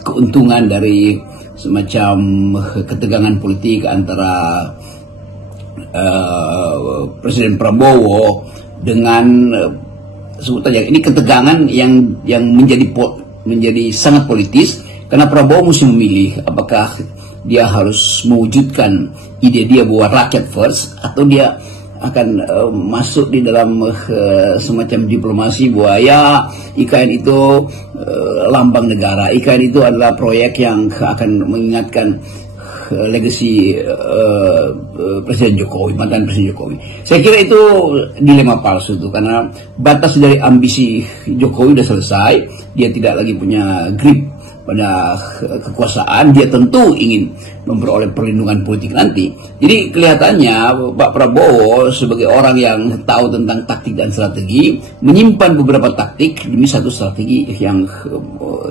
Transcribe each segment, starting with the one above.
keuntungan dari semacam ketegangan politik antara Presiden Prabowo dengan sebut aja ini ketegangan yang menjadi sangat politis, karena Prabowo mesti memilih apakah dia harus mewujudkan ide dia bahwa rakyat first, atau dia akan masuk di dalam semacam diplomasi bahwa ya IKN itu lambang negara, IKN itu adalah proyek yang akan mengingatkan legasi Presiden Jokowi, mantan Presiden Jokowi. Saya kira itu dilema palsu tuh, karena batas dari ambisi Jokowi sudah selesai, dia tidak lagi punya grip pada kekuasaan, dia tentu ingin memperoleh perlindungan politik nanti. Jadi kelihatannya Pak Prabowo sebagai orang yang tahu tentang taktik dan strategi menyimpan beberapa taktik demi satu strategi yang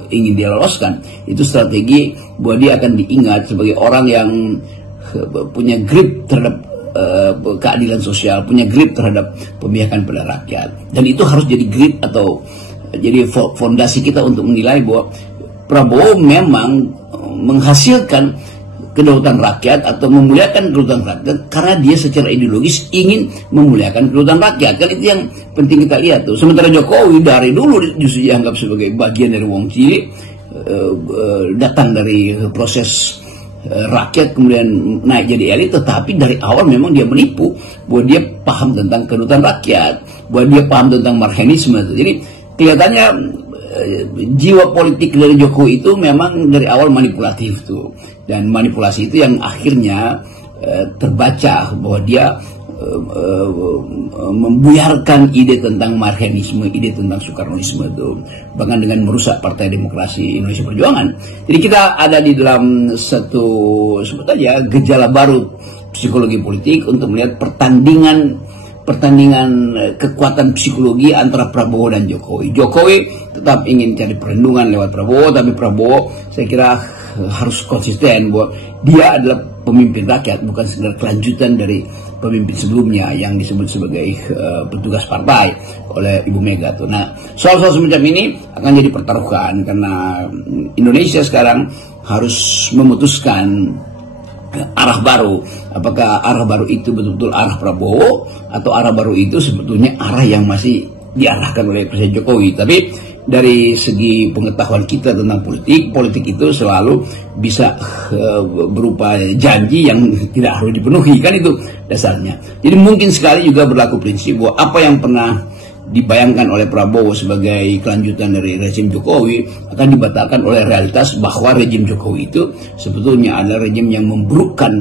ingin dia loloskan. Itu strategi bahwa dia akan diingat sebagai orang yang punya grip terhadap keadilan sosial, punya grip terhadap pemihakan pada rakyat. Dan itu harus jadi grip atau jadi fondasi kita untuk menilai bahwa Prabowo memang menghasilkan kedaulatan rakyat atau memuliakan kedaulatan rakyat karena dia secara ideologis ingin memuliakan kedaulatan rakyat. Kan itu yang penting kita lihat tuh. Sementara Jokowi dari dulu justru dianggap sebagai bagian dari wong cilik, datang dari proses rakyat kemudian naik jadi elit, tetapi dari awal memang dia menipu bahwa dia paham tentang kedaulatan rakyat, bahwa dia paham tentang marxisme. Jadi kelihatannya jiwa politik dari Jokowi itu memang dari awal manipulatif tuh, dan manipulasi itu yang akhirnya terbaca bahwa dia membuyarkan ide tentang marxisme, ide tentang Soekarnoisme itu, bahkan dengan merusak Partai Demokrasi Indonesia Perjuangan. Jadi kita ada di dalam satu sebut aja gejala baru psikologi politik untuk melihat pertandingan kekuatan psikologi antara Prabowo dan Jokowi. Jokowi tetap ingin cari perlindungan lewat Prabowo, tapi Prabowo saya kira harus konsisten bahwa dia adalah pemimpin rakyat, bukan sekedar kelanjutan dari pemimpin sebelumnya yang disebut sebagai petugas partai oleh Ibu Mega tuh. Nah, soal-soal semacam ini akan jadi pertaruhan karena Indonesia sekarang harus memutuskan arah baru. Apakah arah baru itu betul-betul arah Prabowo, atau arah baru itu sebetulnya arah yang masih diarahkan oleh Presiden Jokowi. Tapi dari segi pengetahuan kita tentang politik itu selalu bisa berupa janji yang tidak harus dipenuhi, kan itu dasarnya. Jadi mungkin sekali juga berlaku prinsip bahwa apa yang pernah dibayangkan oleh Prabowo sebagai kelanjutan dari rezim Jokowi akan dibatalkan oleh realitas bahwa rezim Jokowi itu sebetulnya adalah rezim yang memburukkan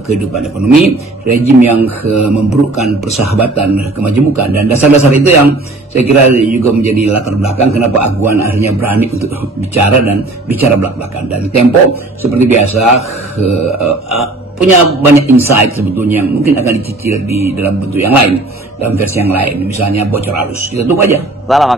kehidupan ekonomi, rezim yang memburukkan persahabatan kemajemukan, dan dasar-dasar itu yang saya kira juga menjadi latar belakang kenapa Aguan akhirnya berani untuk bicara dan bicara belak-belakan. Dan Tempo seperti biasa punya banyak insight sebetulnya yang mungkin akan dicicil di dalam bentuk yang lain, dalam versi yang lain, misalnya bocor halus. Kita tunggu aja. Salam.